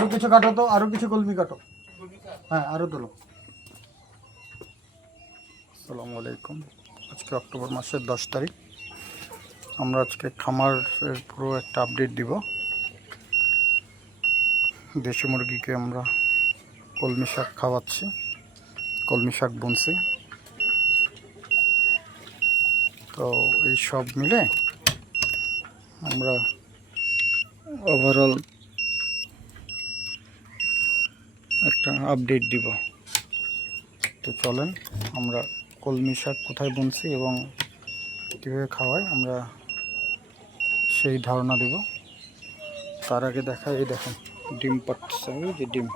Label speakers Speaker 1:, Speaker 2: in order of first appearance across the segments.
Speaker 1: আরও কিছু কাটো তো, আরও কিছু কলমি কাটো। হ্যাঁ আরও তোলো। আসসালামু আলাইকুম। আজকে অক্টোবর মাসের দশ তারিখ। আমরা আজকে খামারের পুরো একটা আপডেট দিব। দেশি মুরগিকে আমরা কলমি শাক খাওয়াচ্ছি, কলমি শাক বুনছি। তো এই সব মিলে আমরা ওভারঅল একটা আপডেট দিব। তো চলেন, আমরা কলমি শাক কোথায় বুনছি এবং কীভাবে খাওয়াই আমরা সেই ধারণা দেব। তার আগে দেখা এই দেখেন, ডিম পাচ্ছে যে ডিম,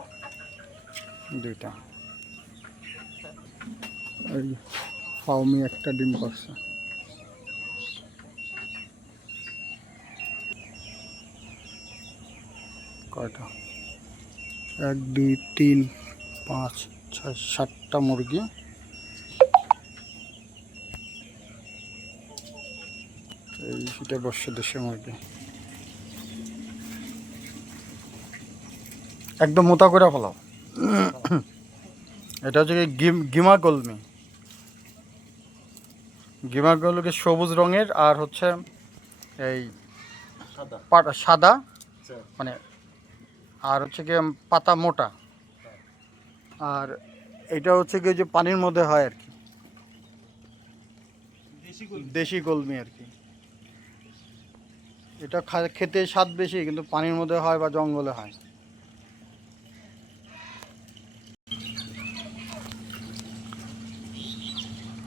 Speaker 1: দুইটা। এই ফাউমি একটা ডিম পাচ্ছে কয়টা? এক দুই তিন পাঁচ ছয় সাতটা মুরগি। এই সেটা বসছে দেশি মুরগি। একদম মোটা করে ফেলাও। এটা হচ্ছে গিম- গিমা কলমি গিমা কলমি সবুজ রঙের আর হচ্ছে এই
Speaker 2: সাদা। আচ্ছা।
Speaker 1: মানে আর হচ্ছে গিয়ে পাতা মোটা। আর এটা হচ্ছে গিয়ে যে পানির মধ্যে হয় আর কি।
Speaker 2: দেশি
Speaker 1: কলমি? আর কি। এটা খেতে স্বাদ বেশি কিন্তু পানির মধ্যে হয় বা জঙ্গলে হয়।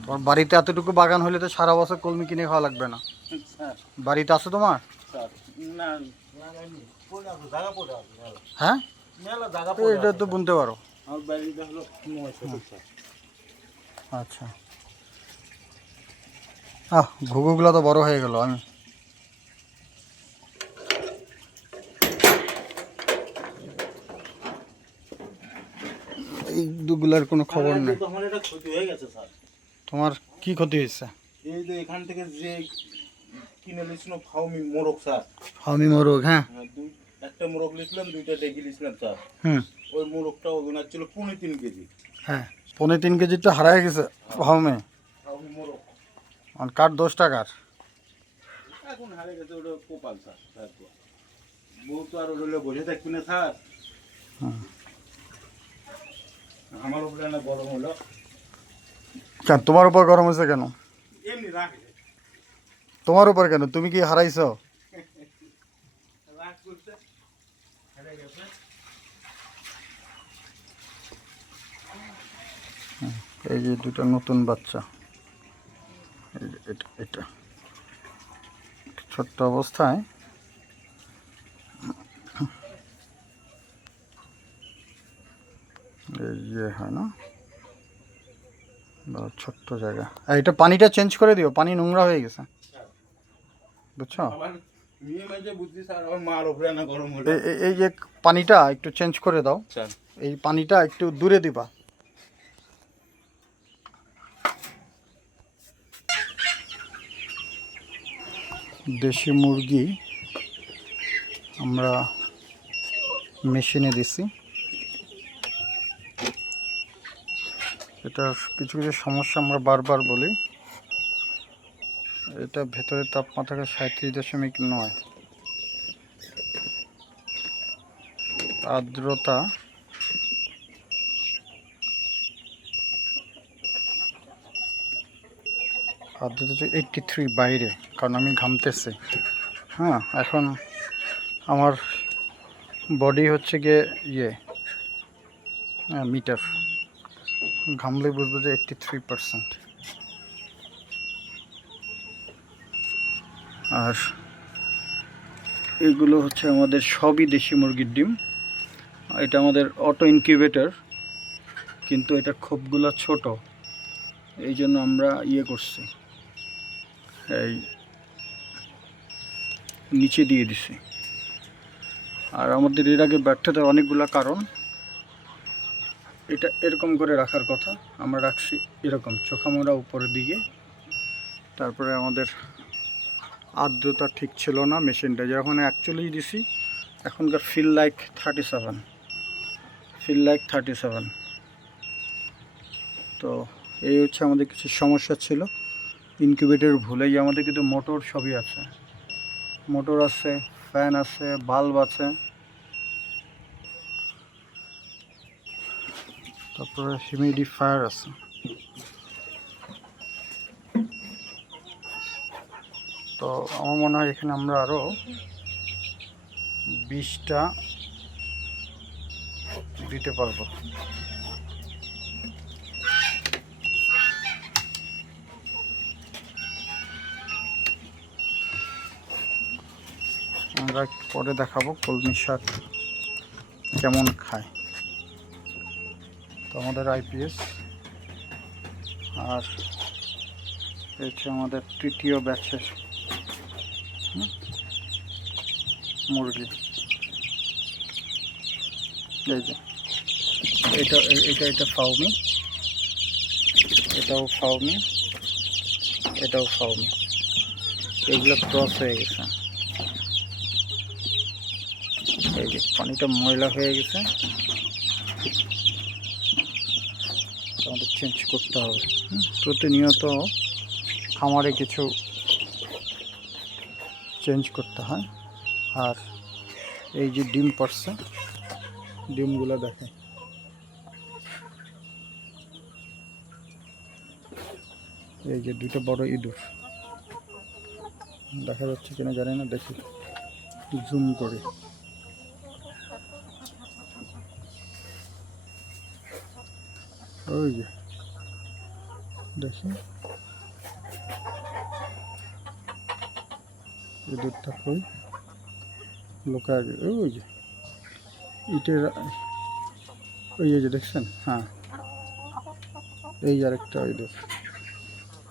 Speaker 1: তোমার বাড়িতে এতটুকু বাগান হলে তো সারা বছর কলমি কিনে খাওয়া লাগবে না। বাড়িতে আছে তোমার?
Speaker 2: না।
Speaker 1: হ্যাঁ? এটা তো বুনতে পারো।
Speaker 2: স্যার
Speaker 1: আচ্ছা। আহ ঘুঘুগুলো তো বড় হয়ে গেল আমি। এই দুগুলার কোনো খবর নেই।
Speaker 2: হয়ে
Speaker 1: তোমার কি ক্ষতি হয়েছে?
Speaker 2: এই যে এখান থেকে যে কিনে লিছিল ফাউমি মোরগ স্যার।
Speaker 1: আমি মোরগ হ্যাঁ।
Speaker 2: হ্যাঁ, দুই একটা মোরগ লিখলাম দুইটা ডেকে লিখলাম স্যার।
Speaker 1: হুম।
Speaker 2: ওই মোরগটা ওজন ছিল পৌনে তিন কেজি।
Speaker 1: হ্যাঁ পনেরো তিন কেজি তো হারাই গেছে হামে
Speaker 2: ফাউমি মোরগ।
Speaker 1: আর কার দশ টাকার?
Speaker 2: এখন হারে গেছে ওটা কোপাল স্যার তারপর। বউ তো আর ওটা বসে থাকবি না স্যার। আমার উপরে না গরম হলো।
Speaker 1: কেন তোমার উপর গরম হয়েছে কেন?
Speaker 2: এমনি রাখে
Speaker 1: তোমার উপর কেন? তুমি কি হারাইছো? এই যে দুটো নতুন বাচ্চা। এটা এটা। ছোট্ট অবস্থায়। এই হয় না? ছোট্ট জায়গা। এটা পানিটা চেঞ্জ করে দিও, পানি নোংরা হয়ে গেছে।
Speaker 2: হলো।
Speaker 1: এই- যে পানিটা একটু চেঞ্জ করে দাও। এই পানিটা একটু দূরে দিবা। দেশি মুরগি আমরা মেশিনে দিছি। এটার কিছু কিছু সমস্যা আমরা বারবার বলি। এটা ভেতরের তাপমাত্রা সাঁত্রিশ দশমিক নয়। আর্দ্রতা আর্দ্রতা হচ্ছে এইটটি থ্রি বাইরে, কারণ আমি ঘামতেছি। হ্যাঁ এখন আমার বডি হচ্ছে গিয়ে ইয়ে মিটার ঘামলে বুঝব যে এইটটি থ্রি পার্সেন্ট আর এগুলো হচ্ছে আমাদের সবই দেশি মুরগির ডিম। এটা আমাদের অটো ইনকিউবেটর, কিন্তু এটা খোপগুলো ছোট। এই জন্য আমরা ইয়ে করছি। এই নিচে দিয়ে দিছি। আর আমাদের এর আগে ব্যর্থতার অনেকগুলো কারণ। এটা এরকম করে রাখার কথা। আমরা রাখছি এরকম, চোখামোড়া উপরের দিকে। তারপরে আমাদের আর্দ্রতা ঠিক ছিল না, মেশিনটা যখন অ্যাকচুয়ালি দিছি, এখনকার feel like thirty seven feel like thirty seven তো এই হচ্ছে আমাদের কিছু সমস্যা ছিল। ইনকিউবেটর ভুলেই আমাদের কিন্তু মোটর সবই আছে। মোটর আছে ফ্যান আছে বাল্ব আছে। তারপরে হিউমিডিফায়ার আছে। তো আমার মনে হয় এখানে আমরা আরও বিশটা দিতে পারব। আমরা পরে দেখাবো কলমি শাক কেমন খায়। তো আমাদের আইপিএস আর হচ্ছে আমাদের তৃতীয় ব্যাচের মুরগি। এটা এটা এটা ফাউমি এটাও ফাউমি এটাও ফাউমি এগুলো ক্রস হয়ে গেছে। এই যে, পানিটা ময়লা হয়ে গেছে। আমাদের চেঞ্জ করতে হবে। প্রতিনিয়ত খামারে কিছু চেঞ্জ করতে হয়। আর এই যে ডিম পারছে ডিমগুলো দেখে। এই যে দুটো বড় ইঁদুর। দেখা যাচ্ছে কিনা জানি না, দেখি। জুম করে। ওই যে, দেখি। ইঁদুরটা কই লোকায় গে- ওই যে, ইটের, ওই যে দেখছেন? হ্যাঁ। এই আরেকটা ইঁদুর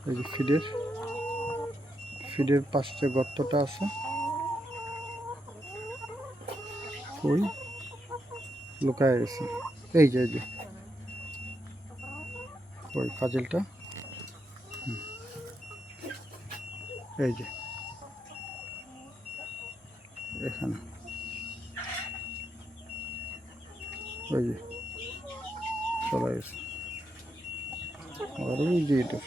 Speaker 1: এই যে ফিডের ফিডের পাশে গর্তটা আছে। কই? লুকায় গেছে এই যে এই যে। ওই কাজলটা। এই যে। এখানে। ওই যে, চলে গেছে। আর ওই যে ইঁদুর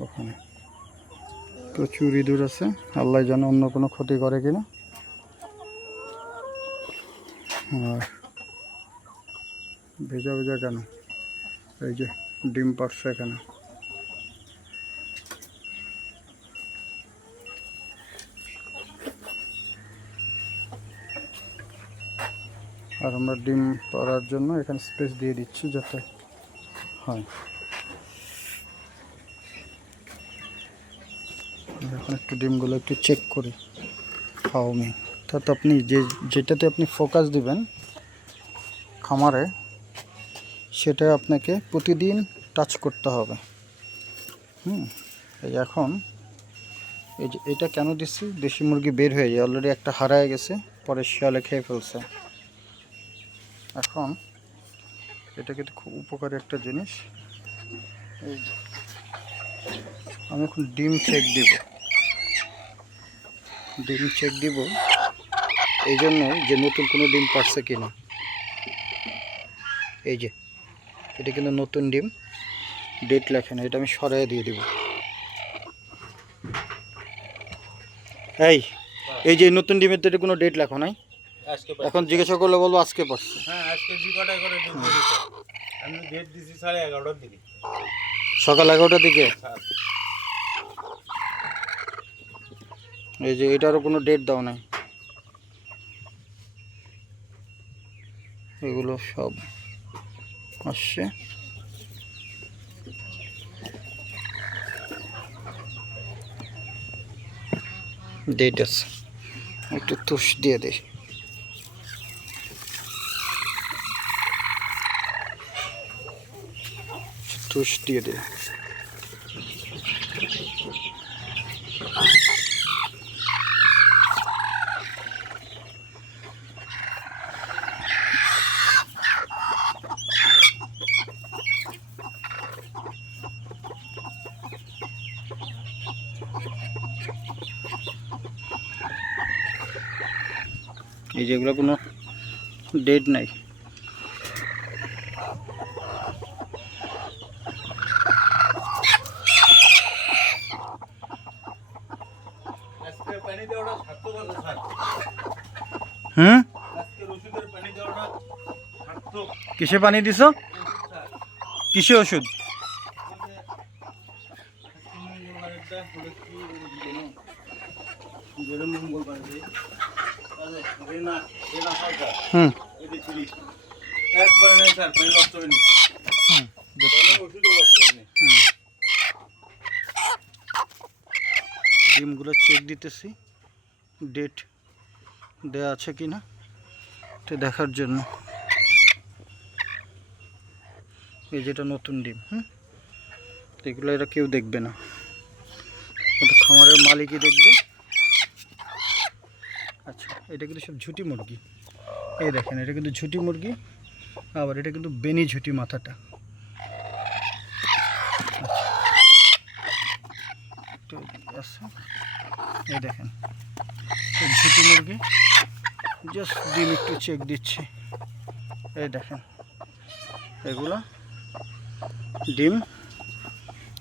Speaker 1: ওখানে। প্রচুর আছে। আল্লাহ জানে অন্য কোনো ক্ষতি করে কিনা। আর ভেজা ভেজা কেন? এই যে ডিম পাড়ছে এখানে। আর আমরা ডিম পাড়ার জন্য এখানে স্পেস দিয়ে দিচ্ছি যাতে হয়। এখন একটু ডিমগুলো একটু চেক করি। ফাউমি অর্থাৎ আপনি যে, যেটাতে আপনি ফোকাস দিবেন খামারে, সেটা আপনাকে প্রতিদিন টাচ করতে হবে। হুম? এই এখন, এই যে এটা কেন দিচ্ছি? দেশি মুরগি বের হয়ে যায়। অলরেডি একটা হারায় গেছে, পরে শিয়ালে খেয়ে ফেলছে। এখন এটা কিন্তু খুব উপকারী একটা জিনিস। এই আমি এখন ডিম চেক দিব। ডিম চেক দিব। এই জন্য যে নতুন কোনো ডিম পারছে কিনা। এই যে এটা কিন্তু নতুন ডিম। ডেট লেখে না এটা আমি সরাই দিয়ে দিব। এই এই যে নতুন ডিমের তো এটা কোনো ডেট লেখো নাই। এখন জিজ্ঞাসা করলে বলব আজকে পারছে।
Speaker 2: আমি ডেট সাড়ে এগারোটার দিকে।
Speaker 1: সকাল এগারোটার দিকে? এই যে এটারও কোনো ডেট দাও নাই। এগুলো সব আসছে। ডেট আছে। একটু তুষ দিয়ে দিয়ে സൃഷ്ടിയത് এই যেগুলো কোনো ডেট নাই হুম? কিসে পানি দিছ? কিসে ওষুধ? হুম।
Speaker 2: একবার নাই স্যার পানি নষ্ট হয়নি।
Speaker 1: হুম
Speaker 2: ওষুধও নষ্ট হয়নি।
Speaker 1: হুম। ডিমগুলো চেক দিতেছি। ডেট দেয়া আছে কি না তো দেখার জন্য। এই যেটা নতুন ডিম, হুম? এগুলো এরা কেউ দেখবে না। খামারের মালিকই দেখবে। আচ্ছা এটা কিন্তু সব ঝুটি মুরগি। এই দেখেন, এটা কিন্তু ঝুটি মুরগি, আবার এটা কিন্তু বেনি ঝুটি মাথাটা। আছে। এই দেখেন ঝুটি মুরগি। জাস্ট ডিম একটু চেক দিচ্ছি। এই দেখেন, এগুলো ডিম,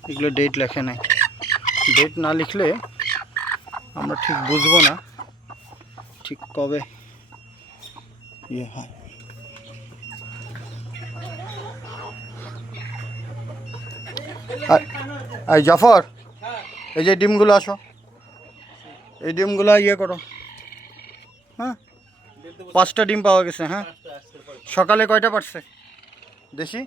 Speaker 1: এগুলো ডেট লেখে নাই। ডেট না লিখলে আমরা ঠিক বুঝব না, ঠিক কবে। ইয়ে হয়। এই জাফর, এই যে ডিমগুলো আসো। এই ডিমগুলো ইয়ে করো। হ্যাঁ? পাঁচটা ডিম পাওয়া গেছে হ্যাঁ? সকালে কয়টা পারছে? দেশি?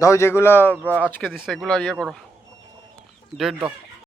Speaker 1: দাও। যেগুলো আজকে দিচ্ছে এগুলো ইয়ে করো। ডেট দাও।